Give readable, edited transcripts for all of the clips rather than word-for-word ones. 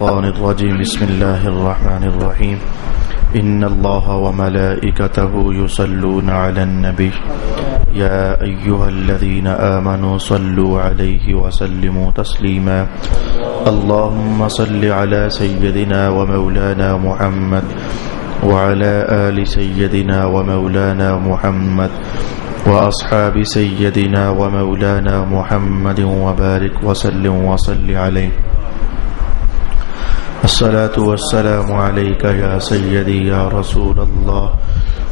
الشيطان الرجيم بسم الله الرحمن الرحيم إن الله وملائكته يصلون على النبي يا أيها الذين آمنوا صلوا عليه وسلموا تسليما اللهم صل على سيدنا ومولانا محمد وعلى آل سيدنا ومولانا محمد وأصحاب سيدنا ومولانا محمد وبارك وسلم وصل عليه الصلاة والسلام عليك يا سيدي يا رسول الله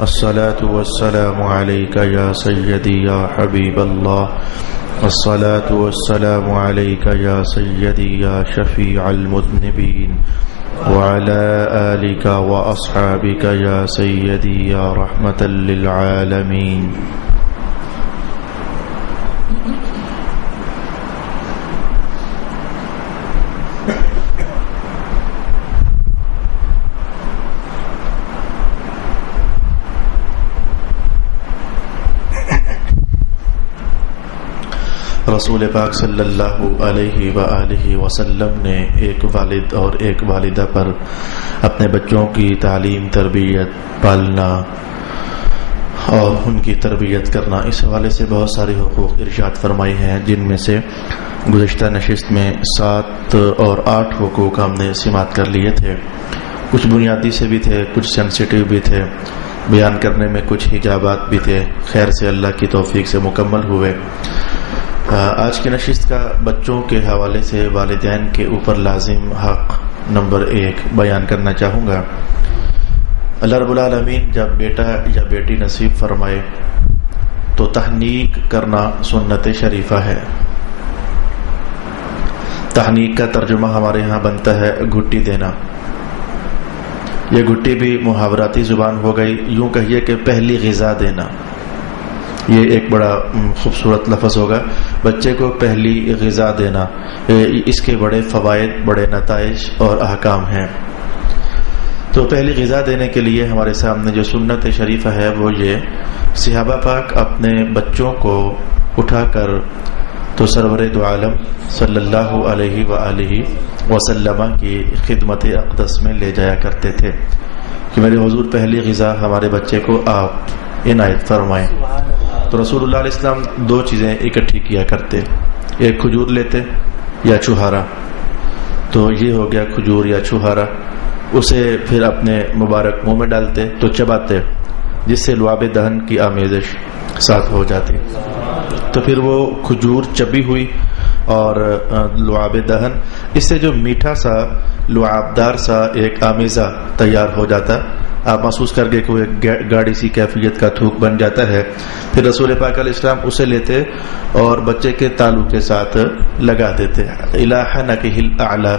الصلاة والسلام عليك يا سيدي يا حبيب الله الصلاة والسلام عليك يا سيدي يا شفيع المذنبين وعلى آلك وأصحابك يا سيدي يا رحمة للعالمين رسول پاک صلی اللہ علیہ وآلہ وسلم نے ایک والد اور ایک والدہ پر اپنے بچوں کی تعلیم، تربیت، پالنا اور ان کی تربیت کرنا، اس حوالے سے بہت سارے حقوق ارشاد فرمائے ہیں، جن میں سے گزشتہ نشست میں 7 اور 8 حقوق ہم نے سماعت کر لیے تھے۔ کچھ بنیادی سے بھی تھے، کچھ سینسیٹیو بھی تھے، بیان کرنے میں کچھ حجابات بھی تھے، خیر سے اللہ کی توفیق سے مکمل ہوئے۔ آج کی نشست کا بچوں کے حوالے سے والدین کے اوپر لازم حق نمبر 1 بیان کرنا چاہوں گا۔ اللہ رب العالمین جب بیٹا یا بیٹی نصیب فرمائے تو تحنیک کرنا سنت شریفہ ہے۔ تحنیک کا ترجمہ ہمارے ہاں بنتا ہے گھٹی دینا۔ یہ گھٹی بھی محاوراتی زبان ہو گئی، یوں کہیے کہ پہلی غذا دینا۔ یہ ایک بڑا خوبصورت لفظ ہوگا، بچے کو پہلی غذا دینا۔ اس کے بڑے فوائد، بڑے نتائج اور احکام ہیں۔ تو پہلی غذا دینے کے لیے ہمارے سامنے جو سنت شریفہ ہے وہ یہ، صحابہ پاک اپنے بچوں کو اٹھا کر تو سرور دو عالم صلی اللہ علیہ وآلہ وسلم کی خدمت اقدس میں لے جایا کرتے تھے کہ میرے حضور پہلی غذا ہمارے بچے کو آپ عنایت فرمائیں۔ تو رسول اللہ علیہ السلام 2 چیزیں اکٹھی کیا کرتے، ایک کھجور لیتے یا چھہارا، تو یہ ہو گیا کھجور یا چھہارا، اسے پھر اپنے مبارک منہ میں ڈالتے تو چباتے، جس سے لعاب دہن کی آمیزش ساتھ ہو جاتی۔ تو پھر وہ کھجور چبی ہوئی اور لعاب دہن، اس سے جو میٹھا سا لعابدار سا ایک آمیزہ تیار ہو جاتا، آپ محسوس کر کے کہ وہ ایک گاڑی سی کیفیت کا تھوک بن جاتا ہے۔ پھر رسول پاک علیہ السلام اسے لیتے اور بچے کے تالو کے ساتھ لگا دیتے، الی حنکہ الاعلی،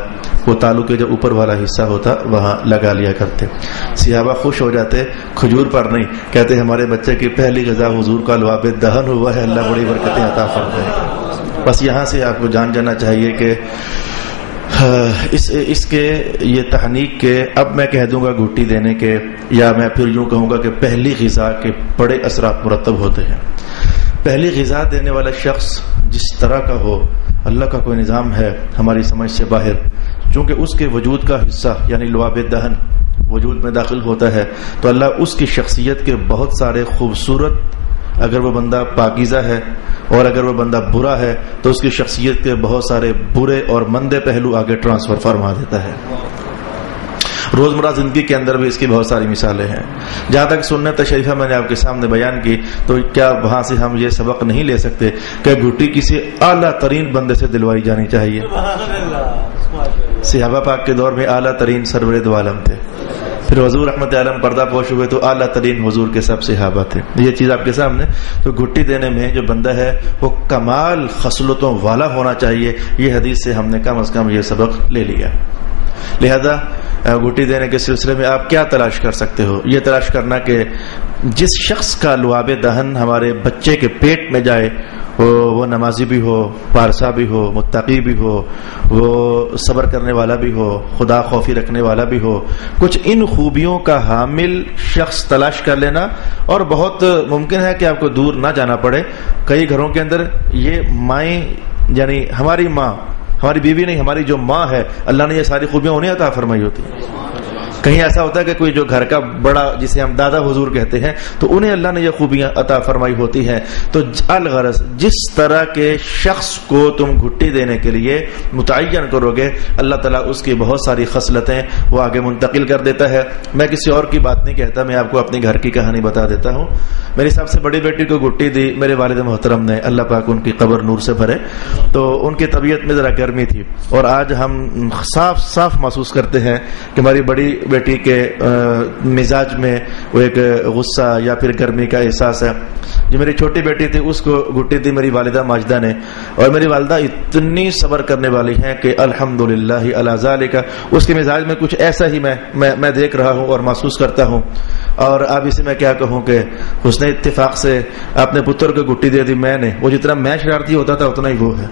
وہ تالو کے جو اوپر والا حصہ ہوتا وہاں لگا لیا کرتے۔ صحابہ خوش ہو جاتے، کھجور پر نہیں، کہتے ہمارے بچے کی پہلی غذا حضور کا لعاب دہن ہوا ہے، اللہ بڑی برکتیں عطا فرمائے۔ بس یہاں سے آپ کو جان جانا چاہیے کہ اس کے یہ تحنیک کے، اب میں کہہ دوں گا گھٹی دینے کے، یا میں پھر یوں کہوں گا کہ پہلی غذا کے بڑے اثرات مرتب ہوتے ہیں۔ پہلی غذا دینے والا شخص جس طرح کا ہو، اللہ کا کوئی نظام ہے ہماری سمجھ سے باہر، چونکہ اس کے وجود کا حصہ یعنی لعاب دہن وجود میں داخل ہوتا ہے، تو اللہ اس کی شخصیت کے بہت سارے خوبصورت، اگر وہ بندہ پاکیزہ ہے اور اگر وہ بندہ برا ہے تو اس کی شخصیت کے بہت سارے برے اور مندے پہلو آگے ٹرانسفر فرما دیتا ہے۔ روزمرہ زندگی کے اندر بھی اس کی بہت ساری مثالیں ہیں۔ جہاں تک سنت شریفہ میں نے آپ کے سامنے بیان کی، تو کیا وہاں سے ہم یہ سبق نہیں لے سکتے کہ گھٹی کسی اعلیٰ ترین بندے سے دلوائی جانی چاہیے؟ صحابہ پاک کے دور میں اعلیٰ ترین سرور دو عالم تھے، پھر حضور رحمت عالم پردہ پوش ہوئے تو اعلیٰ ترین حضور کے سب صحابہ تھے۔ یہ چیز آپ کے سامنے، تو گھٹی دینے میں جو بندہ ہے وہ کمال خصلتوں والا ہونا چاہیے، یہ حدیث سے ہم نے کم از کم یہ سبق لے لیا۔ لہذا گھٹی دینے کے سلسلے میں آپ کیا تلاش کر سکتے ہو؟ یہ تلاش کرنا کہ جس شخص کا لعاب دہن ہمارے بچے کے پیٹ میں جائے، وہ نمازی بھی ہو، پارسا بھی ہو، متقی بھی ہو، وہ صبر کرنے والا بھی ہو، خدا خوفی رکھنے والا بھی ہو، کچھ ان خوبیوں کا حامل شخص تلاش کر لینا۔ اور بہت ممکن ہے کہ آپ کو دور نہ جانا پڑے، کئی گھروں کے اندر یہ مائیں، یعنی ہماری ماں ہماری بیوی نہیں، ہماری جو ماں ہے، اللہ نے یہ ساری خوبیاں انہیں عطا فرمائی ہوتی ہیں. کہیں ایسا ہوتا ہے کہ کوئی جو گھر کا بڑا جسے ہم دادا حضور کہتے ہیں تو انہیں اللہ نے یہ خوبیاں عطا فرمائی ہوتی ہیں. تو الغرض جس طرح کے شخص کو تم گھٹی دینے کے لیے متعین کرو گے، اللہ تعالیٰ اس کی بہت ساری خصلتیں وہ آگے منتقل کر دیتا ہے. میں کسی اور کی بات نہیں کہتا، میں آپ کو اپنے گھر کی کہانی بتا دیتا ہوں. میری سب سے بڑی بیٹی کو گھٹی دی میرے والد محترم نے، اللہ پاک ان کی قبر نور سے بھرے. تو ان کی طبیعت میں ذرا گرمی تھی، اور آج ہم صاف صاف محسوس کرتے ہیں کہ ہماری بڑی بیٹی کے مزاج میں وہ ایک غصہ یا پھر گرمی کا احساس ہے. جو میری چھوٹی بیٹی تھی اس کو گھٹی دی میری والدہ ماجدہ نے، اور میری والدہ اتنی صبر کرنے والی ہیں کہ الحمدللہ علی ذالک، اس کے مزاج میں کچھ ایسا ہی میں دیکھ رہا ہوں اور محسوس کرتا ہوں. اور اب اسے میں کیا کہوں کہ اس نے اتفاق سے اپنے پتر کو گھٹی دے دی میں نے. وہ جتنا میں شرارتی ہوتا تھا اتنا ہی وہ ہے.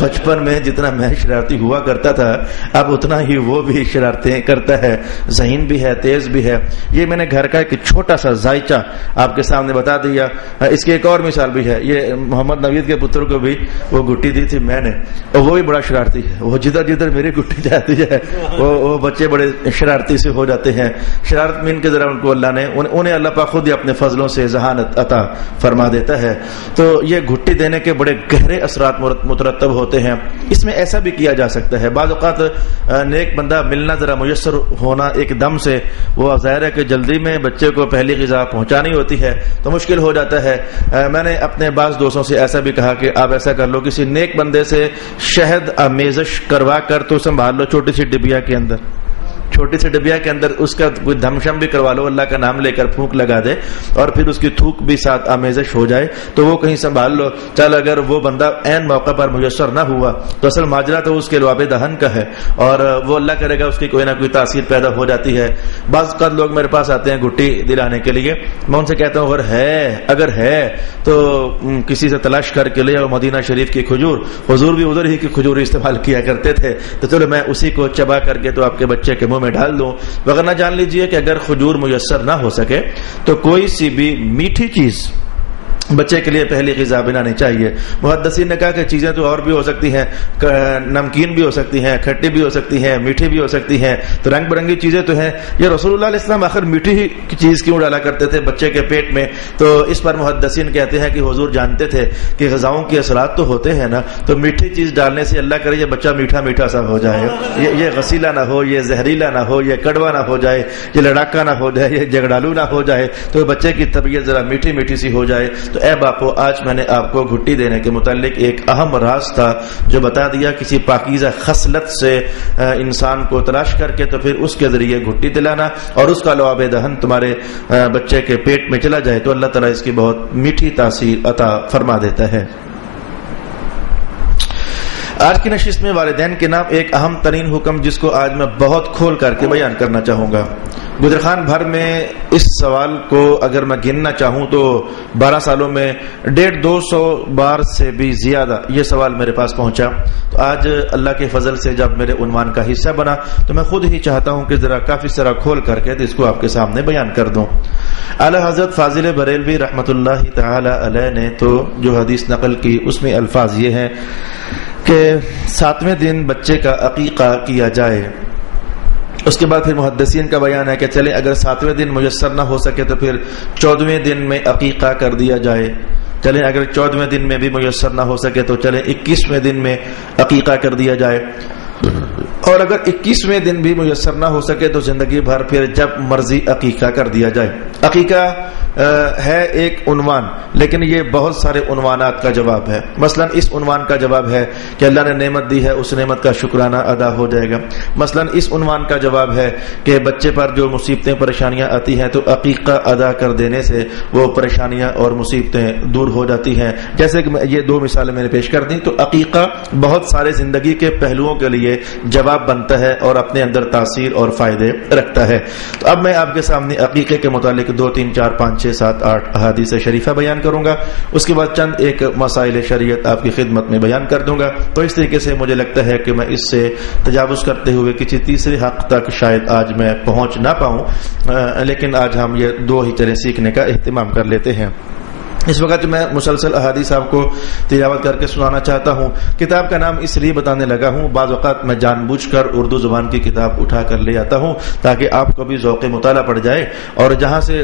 بچپن میں جتنا میں شرارتی ہوا کرتا تھا اب اتنا ہی وہ بھی شرارتیں کرتا ہے، ذہین بھی ہے، تیز بھی ہے. یہ میں نے گھر کا ایک چھوٹا سا ذائچہ آپ کے سامنے بتا دیا. اس کی ایک اور مثال بھی ہے. یہ محمد نوید کے پتر کو بھی وہ گھٹی دی تھی میں نے، اور وہ بھی بڑا شرارتی ہے. وہ جدھر جدھر میری گھٹی جاتی ہے وہ بچے بڑے شرارتی سے ہو جاتے ہیں. شرارت میں ان کے ذرا ان کو اللہ نے انہیں اللہ پاک خود ہی اپنے فضلوں سے ذہانت عطا فرما دیتا ہے. تو یہ گھٹی دینے کے بڑے گہرے اثرات مترتب ہوتے ہیں. اس میں ایسا بھی کیا جا سکتا ہے، بعض اوقات نیک بندہ ملنا ذرا میسر ہونا ایک دم سے، وہ ظاہر ہے کہ جلدی میں بچے کو پہلی غذا پہنچانی ہوتی ہے تو مشکل ہو جاتا ہے. میں نے اپنے بعض دوستوں سے ایسا بھی کہا کہ آپ ایسا کر لو، کسی نیک بندے سے شہد آمیزش کروا کر تو سنبھال لو، چھوٹی سی ڈبیا کے اندر، چھوٹی سی ڈبیا کے اندر اس کا کوئی دھمشم بھی کروا لو، اللہ کا نام لے کر پھونک لگا دے، اور پھر اس کی تھوک بھی ساتھ آمیزش ہو جائے تو وہ کہیں سنبھال لو. چل اگر وہ بندہ عین موقع پر میسر نہ ہوا تو اصل ماجرا تو اس کے لعاب دہن کا ہے، اور وہ اللہ کرے گا اس کی کوئی نہ کوئی تاثیر پیدا ہو جاتی ہے. بعض اوقات لوگ میرے پاس آتے ہیں گھٹی دلانے کے لیے، میں ان سے کہتا ہوں اگر ہے تو کسی سے تلاش کر کے لے آؤ مدینہ شریف کی کھجور. حضور بھی ادھر ہی کی کھجور استعمال کیا کرتے تھے، تو چلو میں اسی کو چبا کر کے تو آپ کے بچے کے میں ڈال دوں. وغیرہ جان لیجئے کہ اگر کھجور میسر نہ ہو سکے تو کوئی سی بھی میٹھی چیز بچے کے لیے پہلی غذا بنانی چاہیے. محدثین نے کہا کہ چیزیں تو اور بھی ہو سکتی ہیں، نمکین بھی ہو سکتی ہیں، کھٹی بھی ہو سکتی ہیں، میٹھی بھی ہو سکتی ہیں، تو رنگ برنگی چیزیں تو ہیں. یہ رسول اللہ علیہ السلام آخر میٹھی ہی چیز کیوں ڈالا کرتے تھے بچے کے پیٹ میں؟ تو اس پر محدثین کہتے ہیں کہ حضور جانتے تھے کہ غذاؤں کے اثرات تو ہوتے ہیں نا، تو میٹھی چیز ڈالنے سے اللہ کرے یہ بچہ میٹھا میٹھا سا ہو جائے، یہ غسیلا نہ ہو، یہ زہریلا نہ ہو، یہ کڑوا نہ ہو جائے، یہ لڑاکا نہ ہو جائے، یہ جھگڑالو نہ ہو جائے، تو بچے کی طبیعت ذرا میٹھی میٹھی سی ہو جائے. تو اے باپو، آج میں نے آپ کو گھٹی دینے کے متعلق ایک اہم راز تھا جو بتا دیا. کسی پاکیزہ خصلت سے انسان کو تلاش کر کے تو پھر اس کے ذریعے گھٹی دلانا اور اس کا لعاب دہن تمہارے بچے کے پیٹ میں چلا جائے تو اللہ تعالیٰ اس کی بہت میٹھی تاثیر عطا فرما دیتا ہے. آج کی نشست میں والدین کے نام ایک اہم ترین حکم جس کو آج میں بہت کھول کر کے بیان کرنا چاہوں گا. گزرخان بھر میں اس سوال کو اگر میں گننا چاہوں تو 12 سالوں میں 150-200 بار سے بھی زیادہ یہ سوال میرے پاس پہنچا. تو آج اللہ کے فضل سے جب میرے عنوان کا حصہ بنا تو میں خود ہی چاہتا ہوں کہ ذرا کافی سارا کھول کر کے اس کو آپ کے سامنے بیان کر دوں. اعلی حضرت فاضل بریلوی رحمت اللہ تعالی علیہ نے تو جو حدیث نقل کی اس میں الفاظ یہ ہیں کہ 7ویں دن بچے کا عقیقہ کیا جائے. اس کے بعد پھر محدثین کا بیان ہے کہ چلیں اگر 7ویں دن میسر نہ ہو سکے تو پھر 14ویں دن میں عقیقہ کر دیا جائے. چلیں اگر 14ویں دن میں بھی میسر نہ ہو سکے تو چلیں 21ویں دن میں عقیقہ کر دیا جائے. اور اگر 21ویں دن بھی میسر نہ ہو سکے تو زندگی بھر پھر جب مرضی عقیقہ کر دیا جائے. عقیقہ ہے ایک عنوان، لیکن یہ بہت سارے عنوانات کا جواب ہے. مثلا اس عنوان کا جواب ہے کہ اللہ نے نعمت دی ہے، اس نعمت کا شکرانہ ادا ہو جائے گا. مثلا اس عنوان کا جواب ہے کہ بچے پر جو مصیبتیں پریشانیاں آتی ہیں تو عقیقہ ادا کر دینے سے وہ پریشانیاں اور مصیبتیں دور ہو جاتی ہیں. جیسے کہ یہ 2 مثالیں میں نے پیش کر دیں. تو عقیقہ بہت سارے زندگی کے پہلوؤں کے لیے جواب بنتا ہے اور اپنے اندر تاثیر اور فائدے رکھتا ہے. تو اب میں آپ کے سامنے عقیقے کے متعلق 2 3 4 5 6 7 8 احادیث شریفہ بیان کروں گا. اس کے بعد چند ایک مسائل شریعت آپ کی خدمت میں بیان کر دوں گا. تو اس طریقے سے مجھے لگتا ہے کہ میں اس سے تجاوز کرتے ہوئے کسی تیسرے حق تک شاید آج میں پہنچ نہ پاؤں، لیکن آج ہم یہ 2 ہی چیزیں سیکھنے کا اہتمام کر لیتے ہیں. اس وقت میں مسلسل احادیث آپ کو تلاوت کر کے سنانا چاہتا ہوں. کتاب کا نام اس لیے بتانے لگا ہوں, بعض اوقات میں جان بوجھ کر اردو زبان کی کتاب اٹھا کر لے آتا ہوں تاکہ آپ کو بھی ذوق مطالعہ پڑ جائے. اور جہاں سے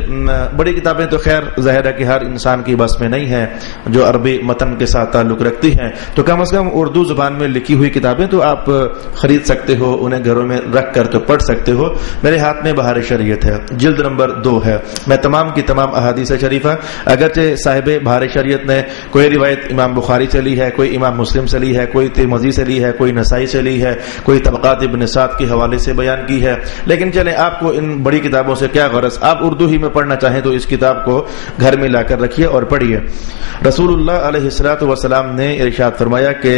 بڑی کتابیں تو خیر ظاہر ہے کہ ہر انسان کی بس میں نہیں ہے جو عربی متن کے ساتھ تعلق رکھتی ہیں, تو کم از کم اردو زبان میں لکھی ہوئی کتابیں تو آپ خرید سکتے ہو, انہیں گھروں میں رکھ کر تو پڑھ سکتے ہو. میرے ہاتھ میں بہار شریعت ہے, جلد نمبر 2 ہے. میں تمام کی تمام احادیث شریفہ, اگرچہ صاحب بہار شریعت نے کوئی روایت امام بخاری سے لی ہے, کوئی امام مسلم سے لی ہے, کوئی ترمذی سے لی ہے, کوئی نسائی سے لی ہے, کوئی طبقات ابن سعد کے حوالے سے بیان کی ہے, لیکن چلیں آپ کو ان بڑی کتابوں سے کیا غرض, آپ اردو ہی میں پڑھنا چاہیں تو اس کتاب کو گھر میں لا کر رکھیے اور پڑھیے. رسول اللہ علیہ الصلوۃ والسلام نے ارشاد فرمایا کہ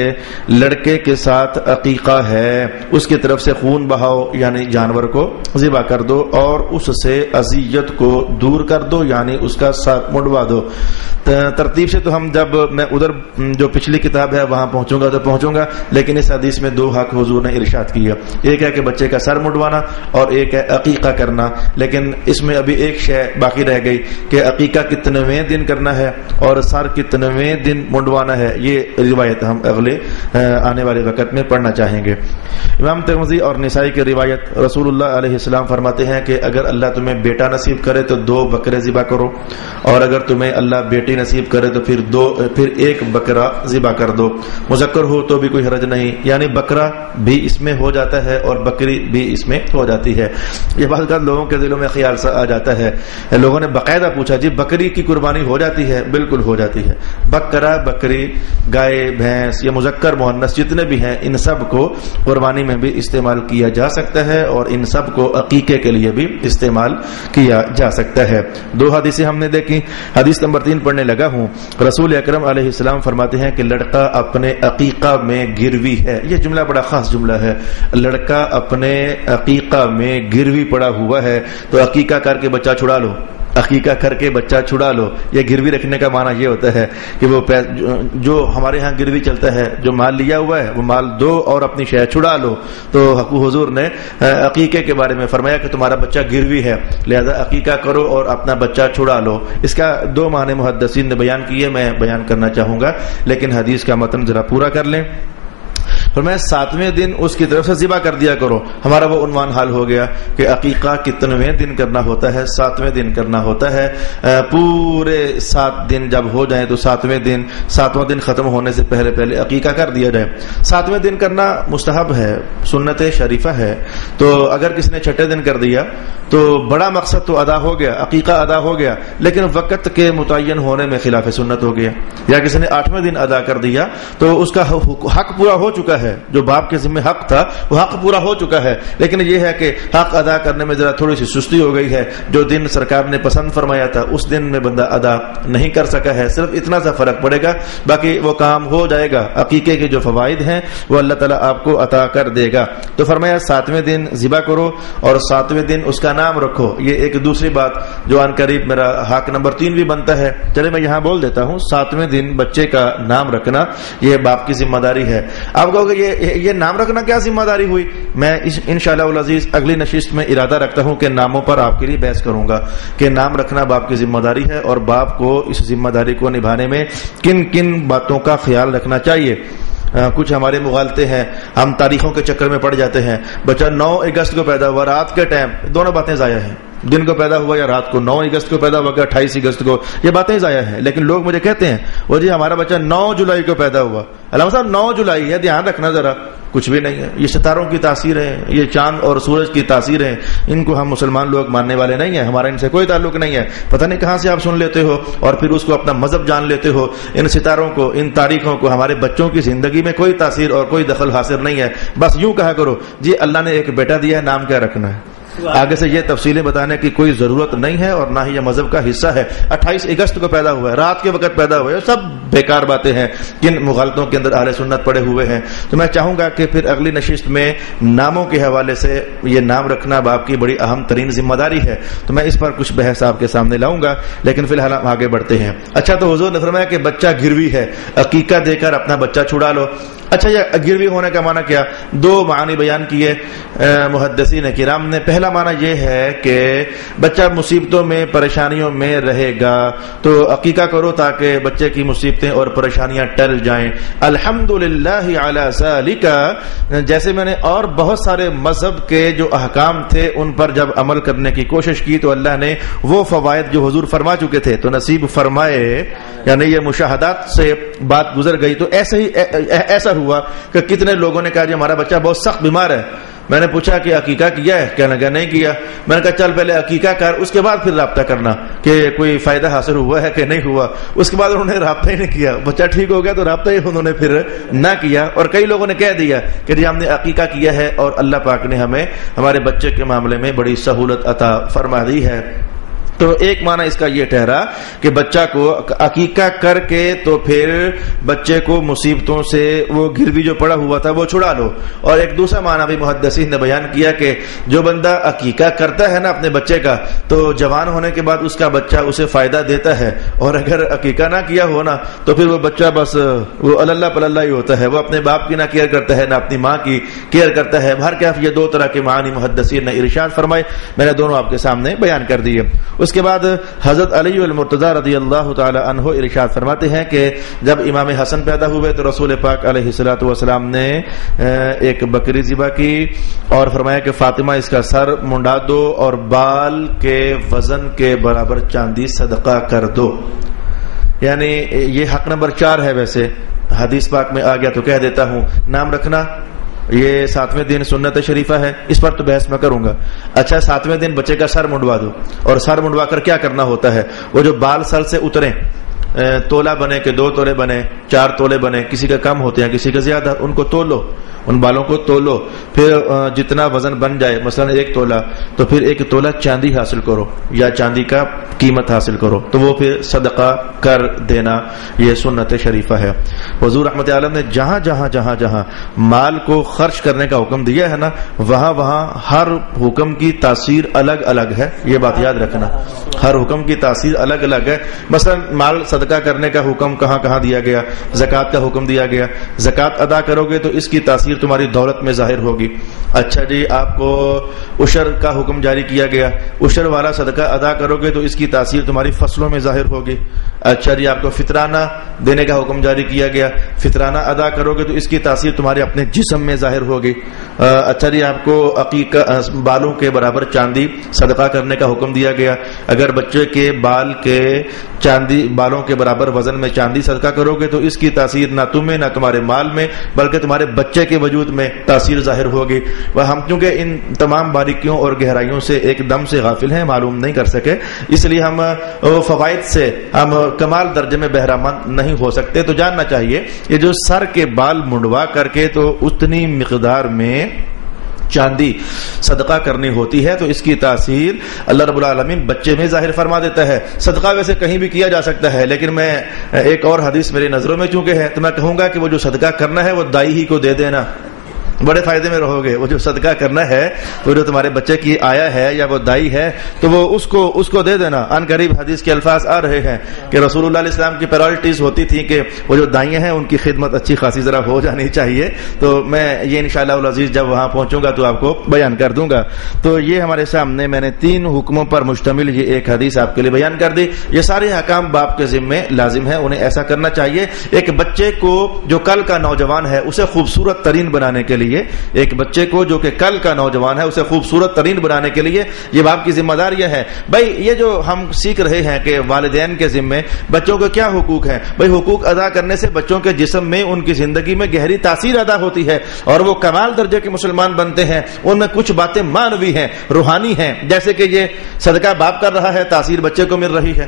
لڑکے کے ساتھ عقیقہ ہے, اس کی طرف سے خون بہاؤ یعنی جانور کو ذبح کر دو اور اس سے اذیت کو دور کر دو یعنی اس کا ساتھ منڈوا دو. ترتیب سے تو ہم جب میں ادھر جو پچھلی کتاب ہے وہاں پہنچوں گا تو پہنچوں گا, لیکن اس حدیث میں 2 حق حضور نے ارشاد کیا. ایک ہے کہ بچے کا سر منڈوانا اور ایک ہے عقیقہ کرنا, لیکن اس میں ابھی ایک شے باقی رہ گئی کہ عقیقہ کتنویں دن کرنا ہے اور سر کتنویں دن منڈوانا ہے. یہ روایت ہم اگلے آنے والے وقت میں پڑھنا چاہیں گے. امام ترمذی اور نسائی کی روایت, رسول اللہ علیہ السلام فرماتے ہیں کہ اگر اللہ تمہیں بیٹا نصیب کرے تو 2 بکرے ذبح کرو, اور اگر تمہیں اللہ بیٹی نصیب کرے تو پھر 1 بکرا ذبح کر دو. مذکر ہو تو بھی کوئی حرج نہیں, یعنی بکرا بھی اس میں ہو جاتا ہے اور بکری بھی اس میں ہو جاتی ہے. یہ بات لوگوں کے دلوں میں خیال سا آ جاتا ہے. لوگوں نے باقاعدہ پوچھا جی بکری کی قربانی ہو جاتی ہے؟ بالکل ہو جاتی ہے. بکرا, بکری, گائے, بھینس, یہ مذکر مؤنث جتنے بھی ہیں ان سب کو قربانی میں بھی استعمال کیا جا سکتا ہے اور ان سب کو عقیقے کے لیے بھی استعمال کیا جا سکتا ہے. 2 حدیثیں ہم نے دیکھی. حدیث نمبر 3 پڑھنے لگا ہوں. رسول اکرم علیہ السلام فرماتے ہیں کہ لڑکا اپنے عقیقہ میں گروی ہے. یہ جملہ بڑا خاص جملہ ہے, لڑکا اپنے عقیقہ میں گروی پڑا ہوا ہے تو عقیقہ کر کے بچہ چھڑا لو, عقیقہ کر کے بچہ چھڑا لو. یہ گروی رکھنے کا معنی یہ ہوتا ہے کہ وہ جو ہمارے ہاں گروی چلتا ہے, جو مال لیا ہوا ہے وہ مال دو اور اپنی شے چھڑا لو. تو حضور نے عقیقے کے بارے میں فرمایا کہ تمہارا بچہ گروی ہے لہذا عقیقہ کرو اور اپنا بچہ چھڑا لو. اس کا 2 معنی محدثین نے بیان کیے, میں بیان کرنا چاہوں گا لیکن حدیث کا متن ذرا پورا کر لیں. فرمایا 7ویں دن اس کی طرف سے ذبح کر دیا کرو. ہمارا وہ عنوان حال ہو گیا کہ عقیقہ کتنویں دن کرنا ہوتا ہے, 7ویں دن کرنا ہوتا ہے. پورے 7 دن جب ہو جائیں تو 7واں دن ختم ہونے سے پہلے عقیقہ کر دیا جائے. 7ویں دن کرنا مستحب ہے, سنت شریفہ ہے. تو اگر کسی نے 6 دن کر دیا تو بڑا مقصد تو ادا ہو گیا, عقیقہ ادا ہو گیا, لیکن وقت کے متعین ہونے میں خلاف سنت ہو گیا. یا کسی نے 8ویں دن ادا کر دیا تو اس کا حق پورا ہو چکا ہے, جو باپ کے ذمہ حق تھا وہ حق پورا ہو چکا ہے, لیکن یہ ہے کہ حق ادا کرنے میں ذرا تھوڑی سی سستی ہو گئی ہے. جو دن سرکار نے پسند فرمایا تھا اس دن میں بندہ ادا نہیں کر سکا ہے, صرف اتنا سا فرق پڑے گا, باقی وہ کام ہو جائے گا. عقیقے کے جو فوائد ہیں وہ اللہ تعالیٰ آپ کو عطا کر دے گا. تو فرمایا 7ویں دن ذبح کرو اور 7ویں دن اس کا نام رکھو. یہ ایک دوسری بات جو ان قریب میرا حق نمبر 3 بھی بنتا ہے, چلے میں یہاں بول دیتا ہوں. 7ویں دن بچے کا نام رکھنا یہ باپ کی ذمہ داری ہے. آپ کہو گے یہ نام رکھنا کیا ذمہ داری ہوئی؟ میں انشاءاللہ العزیز اگلی نشست میں ارادہ رکھتا ہوں کہ ناموں پر آپ کے لیے بحث کروں گا کہ نام رکھنا باپ کی ذمہ داری ہے اور باپ کو اس ذمہ داری کو نبھانے میں کن کن باتوں کا خیال رکھنا چاہیے. کچھ ہمارے مغالطے ہیں, ہم تاریخوں کے چکر میں پڑ جاتے ہیں. بچہ 9 اگست کو پیدا ہوا, رات کے ٹائم, دونوں باتیں ضائع ہیں. دن کو پیدا ہوا یا رات کو, 9 اگست کو پیدا ہوا یا 28 اگست کو, یہ باتیں ضائع ہیں. لیکن لوگ مجھے کہتے ہیں وہ جی ہمارا بچہ 9 جولائی کو پیدا ہوا. علامہ صاحب 9 جولائی ہے, دھیان رکھنا ذرا, کچھ بھی نہیں ہے. یہ ستاروں کی تاثیر ہے, یہ چاند اور سورج کی تاثیر ہے. ان کو ہم مسلمان لوگ ماننے والے نہیں ہیں, ہمارا ان سے کوئی تعلق نہیں ہے. پتہ نہیں کہاں سے آپ سن لیتے ہو اور پھر اس کو اپنا مذہب جان لیتے ہو. ان ستاروں کو, ان تاریخوں کو ہمارے بچوں کی زندگی میں کوئی تاثیر اور کوئی دخل حاصل نہیں ہے. بس یوں کہا کرو جی اللہ نے ایک بیٹا دیا ہے, نام کیا رکھنا ہے. آگے سے یہ تفصیلیں بتانے کی کوئی ضرورت نہیں ہے اور نہ ہی یہ مذہب کا حصہ ہے. 28 اگست کو پیدا ہوا ہے, رات کے وقت پیدا ہوا ہے, سب بیکار باتیں ہیں, کن مغالطوں کے اندر اہل سنت پڑے ہوئے ہیں. تو میں چاہوں گا کہ پھر اگلی نشست میں ناموں کے حوالے سے, یہ نام رکھنا باپ کی بڑی اہم ترین ذمہ داری ہے, تو میں اس پر کچھ بحث آپ کے سامنے لاؤں گا. لیکن فی الحال ہم آگے بڑھتے ہیں. اچھا, تو حضور نے فرمایا کہ بچہ گروی ہے, عقیقہ دے کر اپنا بچہ چھڑا لو. اچھا یہ گروی ہونے کا معنی کیا؟ دو معنی بیان کیے محدثین کرام نے. پہلا معنی یہ ہے کہ بچہ مصیبتوں میں پریشانیوں میں رہے گا تو عقیقہ کرو تاکہ بچے کی مصیبتیں اور پریشانیاں ٹل جائیں. الحمدللہ علی ذالک، جیسے میں نے اور بہت سارے مذہب کے جو احکام تھے ان پر جب عمل کرنے کی کوشش کی تو اللہ نے وہ فوائد جو حضور فرما چکے تھے تو نصیب فرمائے. یعنی یہ مشاہدات سے بات گزر گئی. تو ایسا ہوا کہ کتنے لوگوں نے کہا جی ہمارا بچہ بہت سخت بیمار ہے. میں نے پوچھا کہ عقیقہ کیا ہے؟ کہنے لگا نہیں کیا. میں نے کہا چل پہلے عقیقہ کر، اس کے بعد پھر رابطہ کرنا کہ کوئی فائدہ حاصل ہوا ہے کہ نہیں ہوا. اس کے بعد انہوں نے رابطہ ہی نہیں کیا. بچہ ٹھیک ہو گیا تو رابطہ ہی انہوں نے پھر نہ کیا. اور کئی لوگوں نے کہہ دیا کہ جی ہم نے عقیقہ کیا ہے اور اللہ پاک نے ہمیں ہمارے بچے کے معاملے میں بڑی سہولت عطا فرما دی ہے. تو ایک معنی اس کا یہ ٹھہرا کہ بچہ کو عقیقہ کر کے تو پھر بچے کو مصیبتوں سے وہ گروی جو پڑا ہوا تھا وہ چھڑا لو. اور ایک دوسرا معنی بھی محدثین نے بیان کیا کہ جو بندہ عقیقہ کرتا ہے نا اپنے بچے کا تو جوان ہونے کے بعد اس کا بچہ اسے فائدہ دیتا ہے. اور اگر عقیقہ نہ کیا ہو نا تو پھر وہ بچہ بس وہ اللہ پلّہ ہی ہوتا ہے. وہ اپنے باپ کی نہ کیئر کرتا ہے نہ اپنی ماں کی کیئر کرتا ہے. ہر کیف یہ دو طرح کے معنی محدثین نے ارشاد فرمائے. میں نے دونوں آپ کے سامنے بیان کر دیے. اس کے بعد حضرت علی المرتضی رضی اللہ تعالی عنہ ارشاد فرماتے ہیں کہ جب امام حسن پیدا ہوئے تو رسول پاک علیہ الصلوۃ والسلام نے ایک بکری ذبح کی اور فرمایا کہ فاطمہ اس کا سر منڈا دو اور بال کے وزن کے برابر چاندی صدقہ کر دو. یعنی یہ حق نمبر 4 ہے. ویسے حدیث پاک میں آ گیا تو کہہ دیتا ہوں. نام رکھنا یہ 7ویں دن سنت شریفہ ہے، اس پر تو بحث میں کروں گا. اچھا 7ویں دن بچے کا سر منڈوا دو. اور سر منڈوا کر کیا کرنا ہوتا ہے؟ وہ جو بال سر سے اتریں، تولہ بنے کہ 2 تولے بنے 4 تولے بنے، کسی کا کم ہوتے ہیں کسی کا زیادہ، ان کو تولو، ان بالوں کو تولو. پھر جتنا وزن بن جائے مثلا 1 تولہ تو پھر 1 تولہ چاندی حاصل کرو یا چاندی کا قیمت حاصل کرو تو وہ پھر صدقہ کر دینا. یہ سنت شریفہ ہے. حضور رحمت عالم نے جہاں جہاں جہاں جہاں مال کو خرچ کرنے کا حکم دیا ہے نا وہاں وہاں ہر حکم کی تاثیر الگ الگ ہے. یہ بات یاد رکھنا، ہر حکم کی تاثیر الگ الگ ہے. مثلا مال صدقہ کرنے کا حکم کہاں کہاں دیا گیا؟ زکوٰۃ کا حکم دیا گیا. زکوٰۃ ادا کرو گے تو اس کی تاثیر تمہاری دولت میں ظاہر ہوگی. اچھا جی آپ کو عشر کا حکم جاری کیا گیا، عشر والا صدقہ ادا کرو گے تو اس کی تاثیر تمہاری فصلوں میں ظاہر ہوگی. اچھا جی آپ کو فطرانہ دینے کا حکم جاری کیا گیا، فطرانہ ادا کرو گے تو اس کی تاثیر تمہارے اپنے جسم میں ظاہر ہوگی. اچھا جی آپ کو عقیقہ بالوں کے برابر چاندی صدقہ کرنے کا حکم دیا گیا. اگر بچے کے بال کے چاندی بالوں کے برابر وزن میں چاندی صدقہ کرو گے تو اس کی تاثیر نہ تمہیں نہ تمہارے مال میں بلکہ تمہارے بچے کے وجود میں تاثیر ظاہر ہوگی. ہم چونکہ ان تمام باریکیوں اور گہرائیوں سے ایک دم سے غافل ہیں، معلوم نہیں کر سکے، اس لیے ہم فوائد سے ہم کمال درجے میں بہرامند نہیں ہو سکتے. تو جاننا چاہیے یہ جو سر کے بال منڈوا کر کے تو اتنی مقدار میں چاندی صدقہ کرنی ہوتی ہے تو اس کی تاثیر اللہ رب العالمین بچے میں ظاہر فرما دیتا ہے. صدقہ ویسے کہیں بھی کیا جا سکتا ہے لیکن میں ایک اور حدیث میری نظروں میں چونکہ ہے تو میں کہوں گا کہ وہ جو صدقہ کرنا ہے وہ دائی ہی کو دے دینا، بڑے فائدے میں رہو گے. وہ جو صدقہ کرنا ہے وہ جو تمہارے بچے کی آیا ہے یا وہ دائی ہے تو وہ اس کو دے دینا. ان قریب حدیث کے الفاظ آ رہے ہیں کہ رسول اللہ علیہ السلام کی پرائرٹیز ہوتی تھی کہ وہ جو دائیں ہیں ان کی خدمت اچھی خاصی ذرا ہو جانی چاہیے. تو میں یہ انشاءاللہ العزیز جب وہاں پہنچوں گا تو آپ کو بیان کر دوں گا. تو یہ ہمارے سامنے میں نے 3 حکموں پر مشتمل یہ ایک حدیث آپ کے لیے بیان کر دی. یہ سارے احکام باپ کے ذمے لازم ہیں، انہیں ایسا کرنا چاہیے. ایک بچے کو جو کل کا نوجوان ہے اسے خوبصورت ترین بنانے کے لیے، ایک بچے کو جو کہ کل کا نوجوان ہے اسے خوبصورت ترین بنانے کے لیے یہ باپ کی ذمہ داری ہے. بھائی یہ جو ہم سیکھ رہے ہیں کہ والدین کے ذمے بچوں کے کیا حقوق ہیں، بھائی حقوق ادا کرنے سے بچوں کے جسم میں ان کی زندگی میں گہری تاثیر ادا ہوتی ہے اور وہ کمال درجے کے مسلمان بنتے ہیں. ان میں کچھ باتیں معنوی ہیں، روحانی ہیں، جیسے کہ یہ صدقہ باپ کر رہا ہے تاثیر بچے کو مل رہی ہے.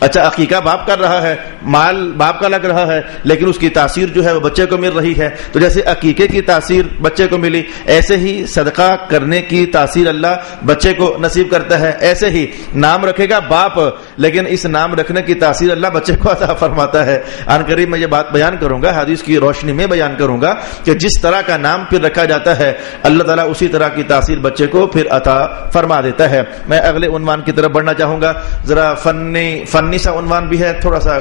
اچھا عقیقہ باپ کر رہا ہے، مال باپ کا لگ رہا ہے لیکن اس کی تاثیر جو ہے وہ بچے کو مل رہی ہے. تو جیسے عقیقے کی تاثیر بچے کو ملی ایسے ہی صدقہ کرنے کی تاثیر اللہ بچے کو نصیب کرتا ہے. ایسے ہی نام رکھے گا باپ لیکن اس نام رکھنے کی تاثیر اللہ بچے کو عطا فرماتا ہے. ان قریب میں یہ بات بیان کروں گا، حدیث کی روشنی میں بیان کروں گا کہ جس طرح کا نام پھر رکھا جاتا ہے اللہ تعالیٰ اسی طرح کی تاثیر بچے کو پھر عطا فرما دیتا ہے. میں اگلے عنوان کی طرف بڑھنا چاہوں گا. ذرا فن فنی سا عنوان بھی ہے, تھوڑا سا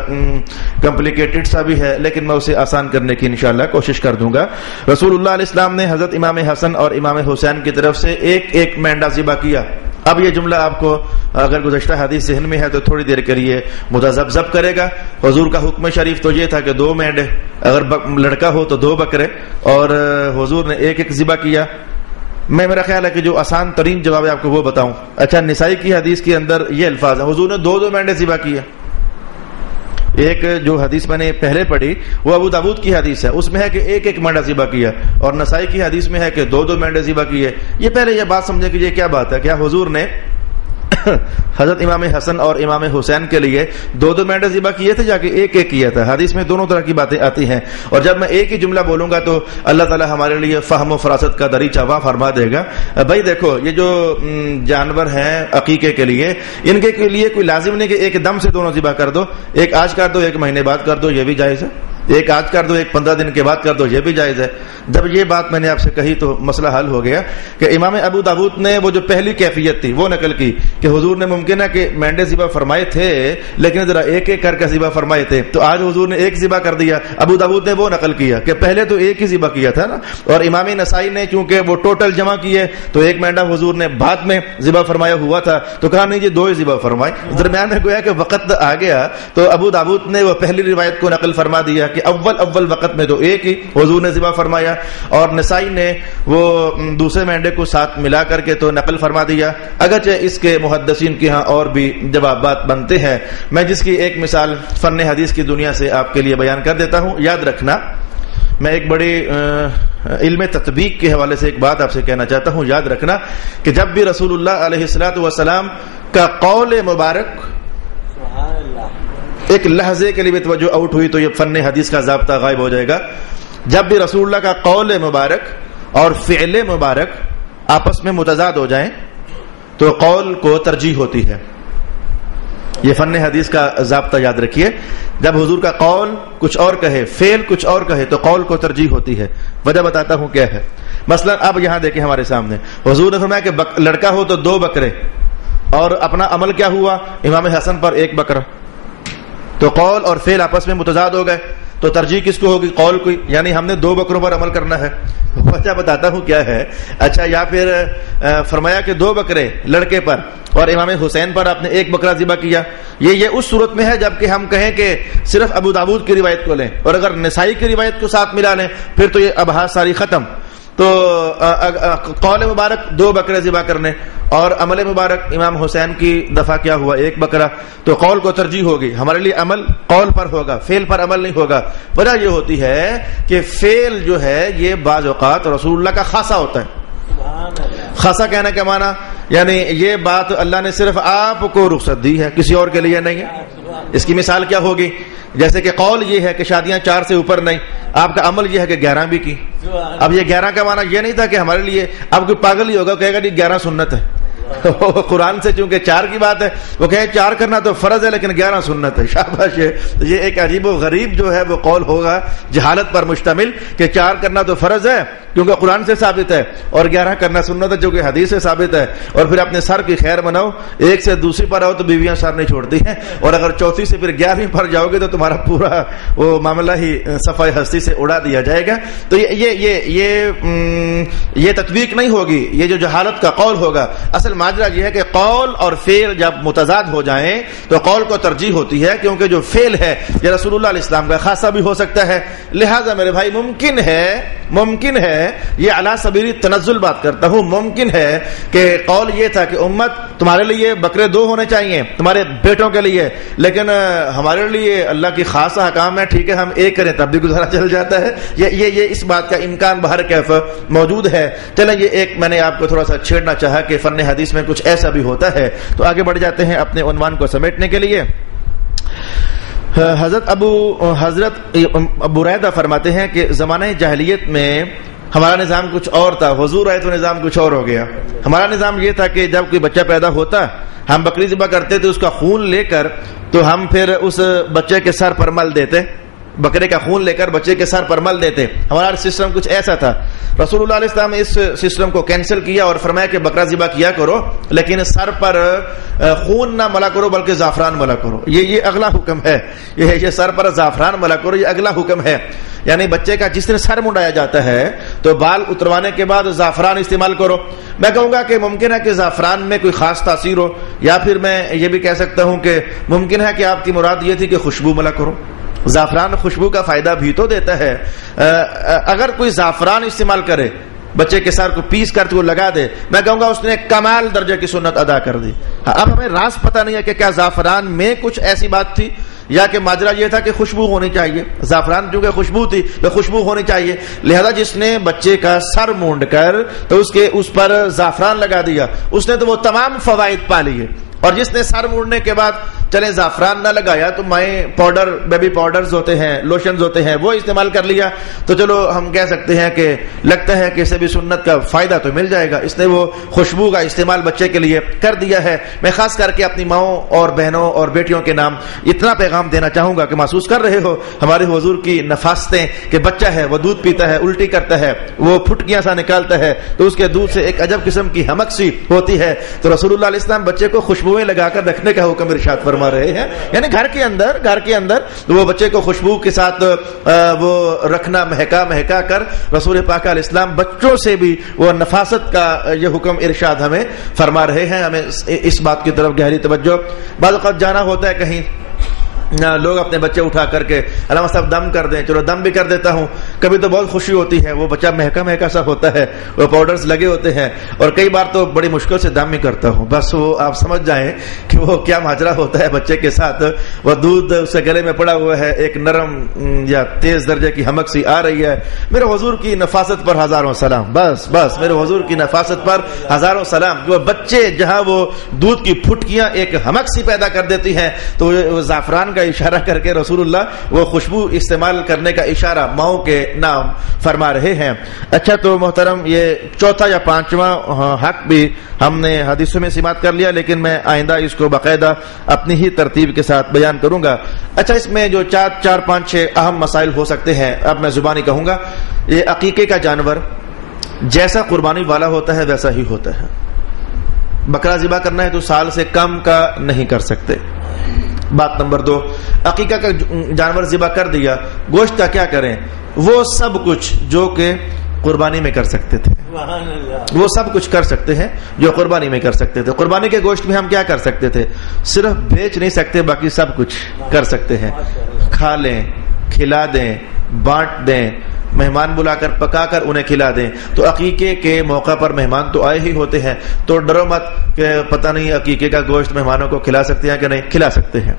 کمپلیکیٹڈ سا بھی ہے, لیکن میں اسے آسان کرنے کی انشاءاللہ کوشش کر دوں گا. رسول اللہ علیہ السلام نے حضرت امام حسن اور امام حسین کی طرف سے ایک مینڈا ذبح کیا. اب یہ جملہ آپ کو اگر گزشتہ حدیث ذہن میں ہے تو تھوڑی دیر کے لیے متذبذب کرے گا. حضور کا حکم شریف تو یہ تھا کہ 2 مینڈے, اگر لڑکا ہو تو 2 بکرے, اور حضور نے ایک ذبح کیا. میرا خیال ہے کہ جو آسان ترین جواب ہے آپ کو وہ بتاؤں. اچھا, نسائی کی حدیث کے اندر یہ الفاظ ہیں, حضور نے 2 مینڈے ذبح کیا. ایک جو حدیث میں نے پہلے پڑھی وہ ابو داؤد کی حدیث ہے, اس میں ہے کہ ایک مینڈا ذبح کیا, اور نسائی کی حدیث میں ہے کہ 2 مینڈے ذبح کیے. یہ پہلے یہ بات سمجھے کہ یہ کیا بات ہے, کیا حضور نے حضرت امام حسن اور امام حسین کے لیے 2 مینڈے ذبح کیے تھے, جا کے ایک کیا تھا؟ حدیث میں دونوں طرح کی باتیں آتی ہیں, اور جب میں ایک ہی جملہ بولوں گا تو اللہ تعالی ہمارے لیے فہم و فراست کا دریچہ واہ فرما دے گا. بھائی دیکھو, یہ جو جانور ہیں عقیقے کے لیے, ان کے لیے کوئی لازم نہیں کہ ایک دم سے دونوں ذبح کر دو, ایک آج کر دو 1 مہینے بعد کر دو, یہ بھی جائز ہے. ایک آج کر دو 15 دن کے بعد کر دو, یہ بھی جائز ہے. جب یہ بات میں نے آپ سے کہی تو مسئلہ حل ہو گیا کہ امام ابو داؤد نے وہ جو پہلی کیفیت تھی وہ نقل کی کہ حضور نے ممکن ہے کہ مینڈے ذبح فرمائے تھے لیکن ذرا ایک کر کے ذبح فرمائے تھے, تو آج حضور نے ایک ذبح کر دیا. ابو داؤد نے وہ نقل کیا کہ پہلے تو ایک ہی ذبح کیا تھا نا, اور امام نسائی نے چونکہ وہ ٹوٹل جمع کیے تو 1 مینڈا حضور نے بعد میں ذبح فرمایا ہوا تھا, تو کہا نہیں یہ 2 ذبح فرمائے. درمیان میں گویا کہ وقت آ گیا تو ابو داؤد نے وہ پہلی روایت کو نقل فرما دیا کہ اول وقت میں تو ایک ہی حضور نے ذبح فرمایا, اور نسائی نے وہ دوسرے مینڈے کو ساتھ ملا کر کے تو نقل فرما دیا. اگرچہ اس کے محدثین کے ہاں اور بھی جوابات بنتے ہیں, میں جس کی ایک مثال فن حدیث کی دنیا سے آپ کے لیے بیان کر دیتا ہوں. یاد رکھنا, میں ایک بڑی علم تطبیق کے حوالے سے ایک بات آپ سے کہنا چاہتا ہوں. یاد رکھنا کہ جب بھی رسول اللہ علیہ الصلوۃ والسلام کا قول مبارک ایک لحظے کے لیے توجہ آؤٹ ہوئی تو یہ فن حدیث کا ضابطہ غائب ہو جائے گا. جب بھی رسول اللہ کا قول مبارک اور فعل مبارک آپس میں متضاد ہو جائیں تو قول کو ترجیح ہوتی ہے. یہ فن حدیث کا ضابطہ یاد رکھیے. جب حضور کا قول کچھ اور کہے, فعل کچھ اور کہے تو قول کو ترجیح ہوتی ہے. وجہ بتاتا ہوں کیا ہے. مثلا اب یہاں دیکھیں ہمارے سامنے, حضور نے فرمایا کہ لڑکا ہو تو 2 بکرے, اور اپنا عمل کیا ہوا, امام حسن پر 1 بکرا, تو قول اور فعل آپس میں متضاد ہو گئے, تو ترجیح کس کو ہوگی؟ قول کو, یعنی ہم نے 2 بکروں پر عمل کرنا ہے. وجہ بتاتا ہوں کیا ہے. اچھا, یا پھر فرمایا کہ 2 بکرے لڑکے پر اور امام حسین پر آپ نے 1 بکرا ذبح کیا. یہ اس صورت میں ہے جبکہ ہم کہیں کہ صرف ابو داؤد کی روایت کو لیں, اور اگر نسائی کی روایت کو ساتھ ملا لیں پھر تو یہ ابحاث ساری ختم. تو قول مبارک 2 بکرے ذبح کرنے, اور عمل مبارک امام حسین کی دفعہ کیا ہوا 1 بکرا, تو قول کو ترجیح ہوگی. ہمارے لیے عمل قول پر ہوگا, فعل پر عمل نہیں ہوگا. وجہ یہ ہوتی ہے کہ فعل جو ہے یہ بعض اوقات رسول اللہ کا خاصہ ہوتا ہے. خاصہ کہنے کا معنی یعنی یہ بات اللہ نے صرف آپ کو رخصت دی ہے, کسی اور کے لیے نہیں ہے. اس کی مثال کیا ہوگی؟ جیسے کہ قول یہ ہے کہ شادیاں 4 سے اوپر نہیں, آپ کا عمل یہ ہے کہ 11 بھی کی. اب یہ 11 کا معنی یہ نہیں تھا کہ ہمارے لیے, اب کوئی پاگل ہی ہوگا کہے گا 11 سنت ہے. قرآن سے چونکہ 4 کی بات ہے, وہ کہیں 4 کرنا تو فرض ہے لیکن 11 سنت ہے. شاباش. یہ ایک عجیب و غریب جو ہے وہ قول ہوگا جہالت پر مشتمل کہ 4 کرنا تو فرض ہے کیونکہ قرآن سے ثابت ہے, اور 11 کرنا سنت ہے جو کہ حدیث سے ثابت ہے. اور پھر اپنے سر کی خیر مناؤ, 1 سے دوسری پر آؤ تو بیویاں سر نہیں چھوڑتی ہیں, اور اگر چوتھی سے پھر 11ویں پر جاؤ گے تو تمہارا پورا وہ معاملہ ہی صفحہ ہستی سے اڑا دیا جائے گا. تو یہ تطبیق نہیں ہوگی, یہ جو جہالت کا قول ہوگا. اصل ماجرا یہ ہے کہ قول اور فعل جب متضاد ہو جائیں تو قول کو ترجیح ہوتی ہے, کیونکہ جو فعل ہے یہ رسول اللہ علیہ السلام کا خاصہ بھی ہو سکتا ہے. لہذا میرے بھائی ممکن ہے یہ علی سبیل تنزل بات کرتا ہوں, ممکن ہے کہ قول یہ تھا کہ امت تمہارے لیے بکرے 2 ہونے چاہیے تمہارے بیٹوں کے لیے, لیکن ہمارے لیے اللہ کی خاص احکام ہے, ٹھیک ہے ہم 1 کریں تب بھی گزارا چل جاتا ہے. یہ اس بات کا امکان بہر کیف موجود ہے. چلیں, یہ ایک میں نے آپ کو تھوڑا سا چھیڑنا چاہا کہ فن حدیث میں کچھ ایسا بھی ہوتا ہے. تو آگے بڑھ جاتے ہیں اپنے عنوان کو سمیٹنے کے لیے. حضرت ابو ریدہ فرماتے ہیں کہ زمانہ جاہلیت میں ہمارا نظام کچھ اور تھا, حضور آئے تو نظام کچھ اور ہو گیا. ہمارا نظام یہ تھا کہ جب کوئی بچہ پیدا ہوتا ہم بکری ذبح کرتے تھے, اس کا خون لے کر تو ہم پھر اس بچے کے سر پر مل دیتے. بکرے کا خون لے کر بچے کے سر پر مل دیتے. ہمارا سسٹم کچھ ایسا تھا. رسول اللہ علیہ السلام نے اس سسٹم کو کینسل کیا اور فرمایا کہ بکرا ذبح کیا کرو لیکن سر پر خون نہ ملا کرو بلکہ زعفران ملا کرو. یہ اگلا حکم ہے. یہ سر پر زعفران ملا کرو یہ اگلا حکم ہے. یعنی بچے کا جس دن سر منڈایا جاتا ہے تو بال اتروانے کے بعد زعفران استعمال کرو. میں کہوں گا کہ ممکن ہے کہ زعفران میں کوئی خاص تاثیر ہو, یا پھر میں یہ بھی کہہ سکتا ہوں کہ ممکن ہے کہ آپ کی مراد یہ تھی کہ خوشبو ملا کرو. زعفران خوشبو کا فائدہ بھی تو دیتا ہے. اگر کوئی زعفران استعمال کرے بچے کے سر کو پیس کر وہ لگا دے, میں کہوں گا اس نے کمال درجے کی سنت ادا کر دی. اب ہمیں راز پتہ نہیں ہے کہ کیا زعفران میں کچھ ایسی بات تھی یا کہ ماجرا یہ تھا کہ خوشبو ہونی چاہیے. زعفران چونکہ خوشبو تھی تو خوشبو ہونی چاہیے, لہذا جس نے بچے کا سر مونڈ کر تو اس پر زعفران لگا دیا اس نے تو وہ تمام فوائد پا لیے. اور جس نے سر مونڈنے کے بعد چلے زعفران نہ لگایا تو مائیں پاؤڈر, بیبی پاؤڈرز ہوتے ہیں, لوشنز ہوتے ہیں, وہ استعمال کر لیا تو چلو ہم کہہ سکتے ہیں کہ لگتا ہے کہ اسے بھی سنت کا فائدہ تو مل جائے گا. اس نے وہ خوشبو کا استعمال بچے کے لیے کر دیا ہے. میں خاص کر کے اپنی ماؤں اور بہنوں اور بیٹیوں کے نام اتنا پیغام دینا چاہوں گا کہ محسوس کر رہے ہو ہمارے حضور کی نفاستیں کہ بچہ ہے وہ دودھ پیتا ہے, الٹی کرتا ہے, وہ پھٹکیاں سا نکالتا ہے تو اس کے دودھ سے ایک عجب قسم کی ہمک سی ہوتی ہے. تو رسول اللہ علیہ السلام بچے کو خوشبوئیں لگا کر رکھنے کا حکم ارشاد فرما رہے ہیں. یعنی گھر کے اندر وہ بچے کو خوشبو کے ساتھ وہ رکھنا, مہکا کر رسول پاک علیہ السلام بچوں سے بھی وہ نفاست کا یہ حکم ارشاد ہمیں فرما رہے ہیں. ہمیں اس بات کی طرف گہری توجہ. بعض اوقات جانا ہوتا ہے کہیں, لوگ اپنے بچے اٹھا کر کے علامہ صاحب دم کر دیں, چلو دم بھی کر دیتا ہوں. کبھی تو بہت خوشی ہوتی ہے, وہ بچہ مہکا سا ہوتا ہے, وہ پاؤڈرز لگے ہوتے ہیں, اور کئی بار تو بڑی مشکل سے دم ہی کرتا ہوں. بس وہ آپ سمجھ جائیں کہ وہ کیا ماجرا ہوتا ہے بچے کے ساتھ. وہ دودھ اس کے گلے میں پڑا ہوا ہے, ایک نرم یا تیز درجے کی ہمک سی آ رہی ہے. میرے حضور کی نفاست پر ہزاروں سلام. بس میرے حضور کی نفاست پر ہزاروں سلام. وہ بچے جہاں وہ دودھ کی پھٹکیاں ایک ہمک سی پیدا کر دیتی ہیں تو زعفران کا اشارہ کر کے رسول اللہ وہ خوشبو استعمال کرنے کا اشارہ ماؤں کے نام فرما رہے ہیں. اچھا تو محترم, یہ چوتھا یا پانچواں حق بھی ہم نے حدیثوں میں سماعت کر لیا, لیکن میں آئندہ اس کو باقاعدہ اپنی ہی ترتیب کے ساتھ بیان کروں گا. اچھا, اس میں جو 4 5 6 اہم مسائل ہو سکتے ہیں اب میں زبانی کہوں گا. یہ عقیقے کا جانور جیسا قربانی والا ہوتا ہے ویسا ہی ہوتا ہے. بکرا ذبح کرنا ہے تو سال سے کم کا نہیں کر سکتے. بات نمبر 2, عقیقہ کا جانور ذبح کر دیا, گوشت کا کیا کریں؟ وہ سب کچھ جو کہ قربانی میں کر سکتے تھے, وہ سب کچھ کر سکتے ہیں جو قربانی میں کر سکتے تھے. قربانی کے گوشت میں ہم کیا کر سکتے تھے؟ صرف بیچ نہیں سکتے, باقی سب کچھ کر سکتے ہیں. کھا لیں, کھلا دیں, بانٹ دیں, مہمان بلا کر پکا کر انہیں کھلا دیں. تو عقیقے کے موقع پر مہمان تو آئے ہی ہوتے ہیں, تو ڈرو مت کہ پتہ نہیں عقیقے کا گوشت مہمانوں کو کھلا سکتے ہیں کہ نہیں. کھلا سکتے ہیں.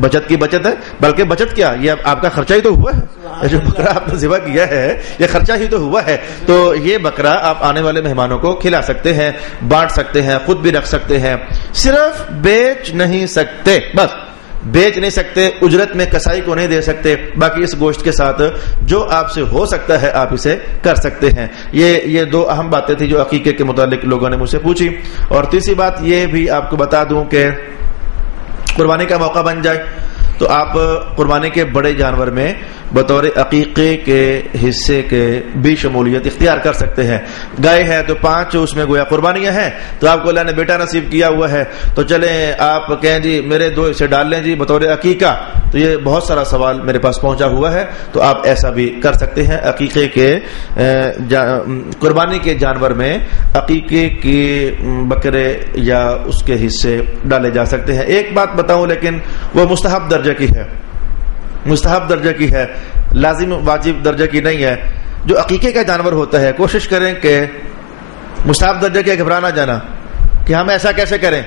بچت کی بچت ہے, بلکہ بچت کیا, یہ آپ کا خرچہ ہی تو ہوا ہے. جو بکرا آپ نے ذبح کیا ہے یہ خرچہ ہی تو ہوا ہے. تو یہ بکرا آپ آنے والے مہمانوں کو کھلا سکتے ہیں, بانٹ سکتے ہیں, خود بھی رکھ سکتے ہیں. صرف بیچ نہیں سکتے, بس بیچ نہیں سکتے, اجرت میں کسائی کو نہیں دے سکتے. باقی اس گوشت کے ساتھ جو آپ سے ہو سکتا ہے آپ اسے کر سکتے ہیں. یہ 2 اہم باتیں تھی جو عقیقے کے متعلق لوگوں نے مجھ سے پوچھی. اور تیسری بات یہ بھی آپ کو بتا دوں کہ قربانی کا موقع بن جائے تو آپ قربانی کے بڑے جانور میں بطور عقیقے کے حصے کے بھی شمولیت اختیار کر سکتے ہیں. گائے ہے تو 5 اس میں گویا قربانیاں ہیں, تو آپ کو اللہ نے بیٹا نصیب کیا ہوا ہے تو چلیں آپ کہیں جی میرے 2 حصے ڈال لیں جی بطور عقیقہ. تو یہ بہت سارا سوال میرے پاس پہنچا ہوا ہے, تو آپ ایسا بھی کر سکتے ہیں. عقیقے کے قربانی کے جانور میں عقیقے کے بکرے یا اس کے حصے ڈالے جا سکتے ہیں. ایک بات بتاؤں لیکن وہ مستحب درجے کی ہے, مستحب درجے کی ہے, لازم واجب درجے کی نہیں ہے. جو عقیقے کا جانور ہوتا ہے کوشش کریں کہ مستحب درجے کے گھبرا نہ جانا کہ ہم ایسا کیسے کریں,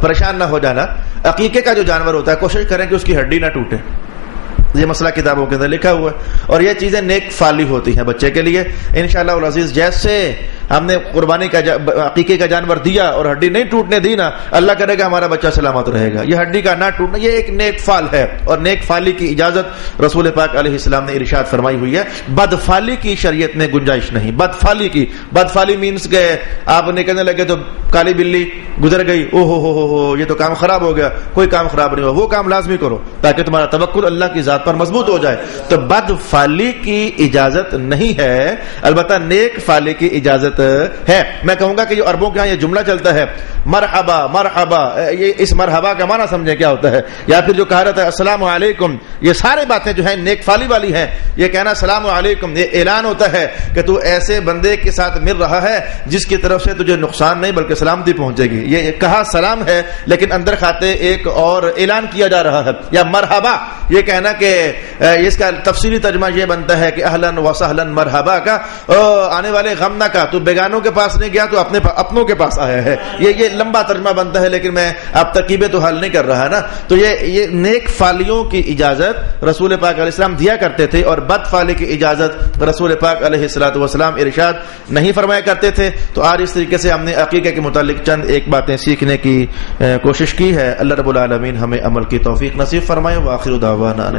پریشان نہ ہو جانا. عقیقے کا جو جانور ہوتا ہے کوشش کریں کہ اس کی ہڈی نہ ٹوٹے. یہ مسئلہ کتابوں کے اندر لکھا ہوا ہے, اور یہ چیزیں نیک فالی ہوتی ہیں بچے کے لیے انشاءاللہ العزیز. جیسے ہم نے قربانی کا عقیقے کا جانور دیا اور ہڈی نہیں ٹوٹنے دی نا، اللہ کرے گا ہمارا بچہ سلامت رہے گا. یہ ہڈی کا نہ ٹوٹنا یہ ایک نیک فال ہے، اور نیک فالی کی اجازت رسول پاک علیہ السلام نے ارشاد فرمائی ہوئی ہے. بدفالی کی شریعت میں گنجائش نہیں. بدفالی مینس کہ آپ نکلنے لگے تو کالی بلی گزر گئی، او ہو یہ تو کام خراب ہو گیا. کوئی کام خراب نہیں ہوا، وہ کام لازمی کرو تاکہ تمہارا توکل اللہ کی ذات پر مضبوط ہو جائے. تو بدفالی کی اجازت نہیں ہے، البتہ نیک فالی کی اجازت ہے. میں کہوں گا کہ جو عربوں کے ہاں یہ جملہ چلتا ہے مرحبا مرحبا، یہ اس مرحبا کا معنی سمجھیں کیا ہوتا ہے، یا پھر جو کہا رہتا ہے السلام علیکم، یہ سارے باتیں جو ہیں نیک فالی والی ہیں. یہ کہنا السلام علیکم یہ اعلان ہوتا ہے کہ تو ایسے بندے کے ساتھ مل رہا ہے جس کی طرف سے تجھے نقصان نہیں بلکہ سلامتی پہنچے گی. یہ کہا سلام ہے لیکن اندر کھاتے ایک اور اعلان کیا جا رہا ہے. یا مرحبا یہ کہنا کہ اس کا تفصیلی ترجمہ یہ بنتا ہے کہ اہلاً و سہلاً مرحبا کا آنے والے غم نہ کا، تو بیگانوں کے پاس نہیں گیا تو اپنوں کے پاس آیا ہے. یہ لمبا ترجمہ بنتا ہے لیکن میں اب ترکیبیں تو حل نہیں کر رہا نا. تو یہ نیک فالیوں کی اجازت رسول پاک علیہ السلام دیا کرتے تھے، اور بد فالی کی اجازت رسول پاک علیہ الصلوۃ والسلام ارشاد نہیں فرمایا کرتے تھے. تو آج اس طریقے سے ہم نے عقیقے کے متعلق چند ایک باتیں سیکھنے کی کوشش کی ہے. اللہ رب العالمین ہمیں عمل کی توفیق نصیب فرمائے. وآخر دعوانا